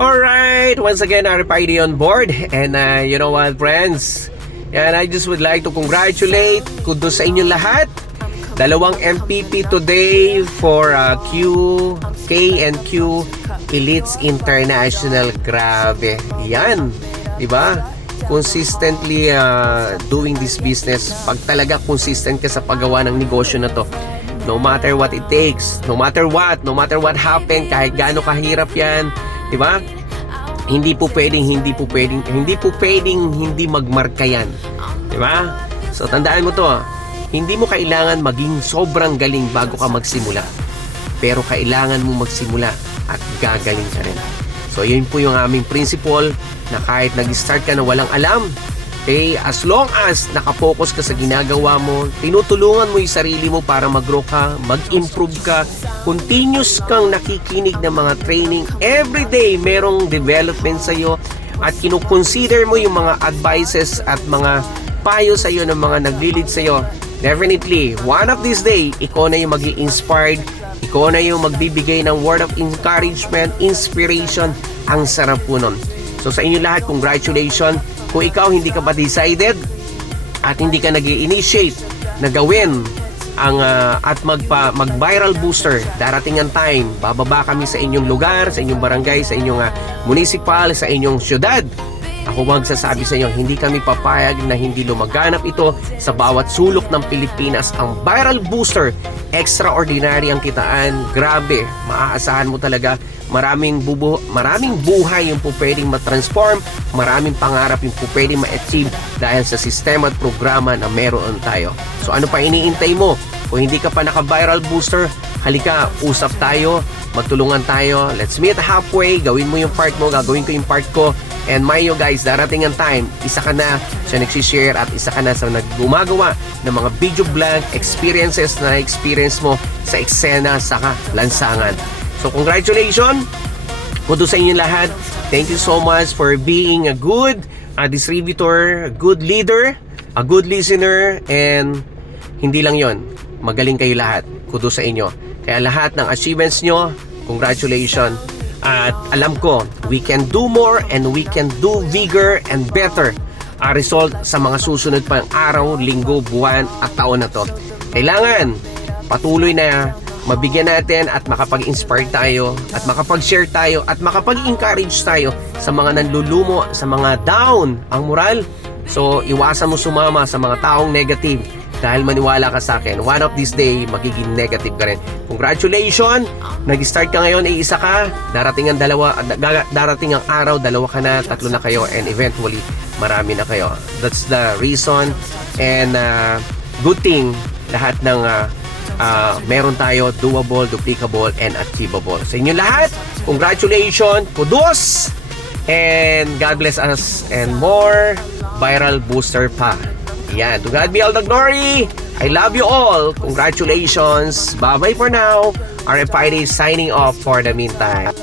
Alright, once again, RFID on board. And you know what, friends? And I just would like to congratulate kudos sa inyong lahat. Dalawang MPP today for K and Q Elites International. Grabe. Yan. Diba? Consistently doing this business. Pag talaga consistent ka sa paggawa ng negosyo na to, no matter what it takes, no matter what happen, kahit gaano kahirap yan, di ba? Hindi po pwedeng hindi magmarka yan. Di ba? So tandaan mo to, hindi mo kailangan maging sobrang galing bago ka magsimula. Pero kailangan mo magsimula at gagaling ka rin. So yun po yung aming principle na kahit nag-start ka na walang alam, okay, as long as nakapokus ka sa ginagawa mo, tinutulungan mo yung sarili mo para mag-grow ka, mag-improve ka, continuous kang nakikinig ng mga training, everyday merong development sa'yo, at kinukonsider mo yung mga advices at mga payo sa'yo ng mga nag-lead sa'yo, definitely, one of these day, ikaw na yung mag-i-inspired, ikaw na yung magbibigay ng word of encouragement, inspiration. Ang sarap po nun. So sa inyo lahat, congratulations. Kung ikaw hindi ka pa decided at hindi ka nag-i-initiate na gawin ang at mag-viral booster, darating ang time, bababa kami sa inyong lugar, sa inyong barangay, sa inyong municipal, sa inyong syudad. Ako magsasabi sa inyo, hindi kami papayag na hindi lumaganap ito sa bawat sulok ng Pilipinas. Ang viral booster, extraordinary ang kitaan. Grabe, maaasahan mo talaga. Maraming buhay yung po pwedeng matransform, maraming pangarap yung po pwedeng ma-achieve dahil sa sistema at programa na meron tayo. So ano pa iniintay mo? Kung hindi ka pa naka-viral booster, halika, usap tayo, magtulungan tayo. Let's meet halfway. Gawin mo yung part mo, gagawin ko yung part ko. And you guys, darating ang time, isa ka na sa nagsishare at isa ka na sa gumagawa ng mga video vlog experiences na experience mo sa eksena sa lansangan. So congratulations kudos sa inyo lahat. Thank you so much for being a good distributor, a good leader, a good listener, and hindi lang yon, magaling kayo lahat. Kudos sa inyo. Kaya lahat ng achievements nyo, congratulations. At alam ko, we can do more and we can do bigger and better result sa mga susunod pang araw, linggo, buwan at taon na to. Kailangan patuloy na mabigyan natin at makapag-inspire tayo at makapag-share tayo at makapag-encourage tayo sa mga nanlulumo, sa mga down ang moral. So iwasan mo sumama sa mga taong negative dahil maniwala ka sa akin, one of these day magiging negative ka rin. Congratulations! Nag-start ka ngayon, isa ka, darating ang araw, dalawa ka na, tatlo na kayo, and eventually marami na kayo. That's the reason, and good thing, lahat ng meron tayo, doable, duplicable, and achievable. Sa inyo lahat, congratulations, kudos, and God bless us, and more viral booster pa. Yan, to God be all the glory. I love you all. Congratulations. Bye-bye for now. RFID signing off for the meantime.